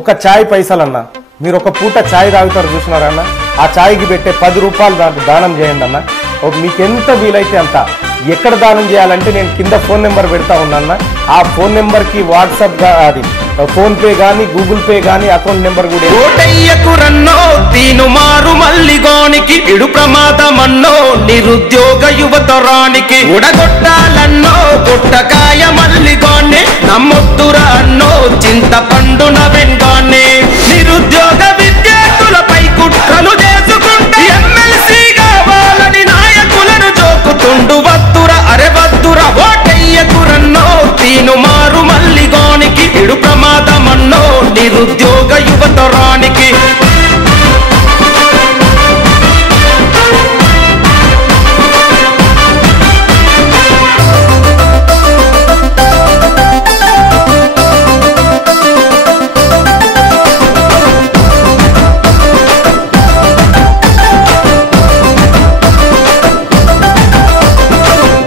ఒక చాయ్ పైసలన్నా మీరు ఒక పూట చాయ్ తాగుతారు చూసినారన్న ఆ చాయ్కి పెట్టే 10 రూపాయలు దానికి దానం చేయండి అన్న మీకు ఎంత వీలైతే అంత ఎక్కడ దానం చేయాలంటే నేను కింద ఫోన్ నెంబర్ పెడతా ఉన్నాన్న ఆ ఫోన్ నెంబర్కి వాట్సాప్ అది ఫోన్ పే గానీ గూగుల్ పే గానీ అకౌంట్ నెంబర్ కూడా ఓటయ్యకు రన్నో తీను మారు మల్లిగోనికి ఇడు ప్రమాదమన్నో నిరుద్యోగ యువతరానికి ఉడగొట్టాలన్నో గుట్టకాయ మల్లిగోన్ని నమ్మొద్దురా అన్నో చింతపండు నవెంగాన్ని నిరుద్యోగ విద్యార్థులపై కుట్రలు చేసుకుంటే ఎమ్మెల్సీ కావాలని నాయకులను జోకుతుండు వద్దురా అరే వద్దురా ఓటయ్యకు రన్నో తీను మారు మల్లిగోనికి ఇడు ప్రమాదమన్నో నిరుద్యోగ యువతరానికి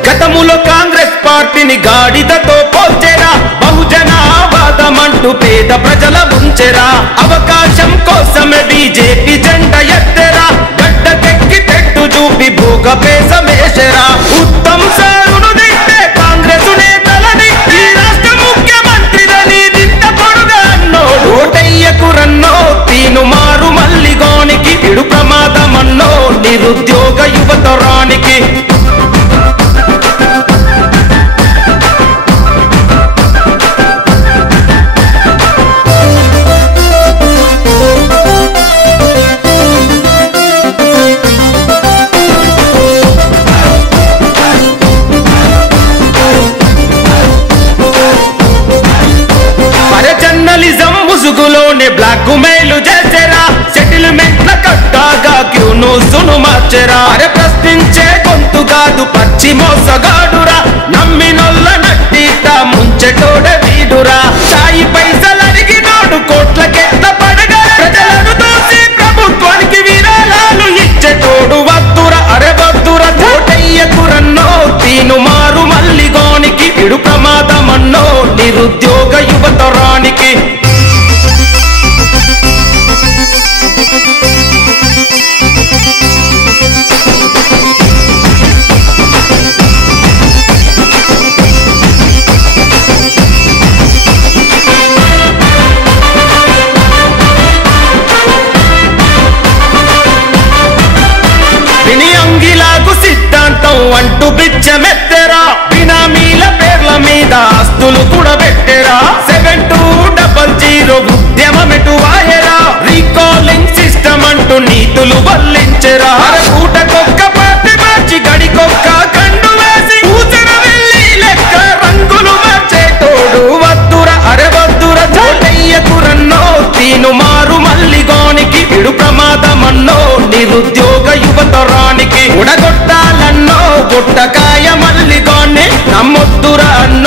గతములో కాంగ్రెస్ పార్టీని గాడిదతో పోల్చెరా బహుజనవాదమంటూ పేద ప్రజల ముంచెరా అవకాశం కోసమే బీజేపీ జెండా ఎత్తెరా గడ్డకెక్కి తెట్టు చూపి భోగ పేసమేసెరా ఉత్తమ్ సారును దిట్టే కాంగ్రెస్ నేతలని ఈ రాష్ట్ర ముఖ్యమంత్రిదని దిట్ట పొడుగా అన్నోడు ఓటయ్యకు రన్నో తీను మారు మల్లిగోనికి ఇడు ప్రమాదమన్నో నిరుద్యోగ యువతరానికి జర్నలిజం ముసుగులోనే బ్లాక్ మెయిల్ చేసేరా సెటిల్మెంట్ల కట్టాగా క్యూను సును మార్చెరా అరే ప్రశ్నించే గొంతు కాదు పచ్చి మోసగాడురా నమ్మినొల్ల నట్టిట ముంచెటోడ వీడురా చాయి పైసలు అడిగినోడు కోట్లకెట్ల పడగా ప్రజలను దోసి ప్రభుత్వానికి విరాళాలు ఇచ్చేటోడు వద్దురా అరే వద్దురా ఓటయ్యకు రన్నో తీను మారు మల్లిగోనికి ఇడు ప్రమాదమన్నో నిరుద్యోగ యువతరానికి సిద్ధాంతం అంటూ బిచ్చమెత్తెరా బినామీల పేర్ల మీద ఆస్తులు కూడా పెట్టెరా 7200 ఉద్యమమెటు వాయరా రీకాలింగ్ సిస్టమ్ అంటూ నీతులు వల్లించెరా పూటకొక్క పార్టీ మార్చి గడికొక్క కండు వేసి ఊచర వెళ్ళి లెక్క రంగులు మార్చేటోడు వద్దురా అరే వద్దురా ఓటయ్యకు రన్నో తీను మారు మల్లిగోనికి ఇడు ప్రమాదమన్నో నిరుద్యోగ యువతరానికి ఉడగొట్టాలన్నో గుట్టకాయ మల్లిగోన్ని నమ్మొద్దురా అన్నో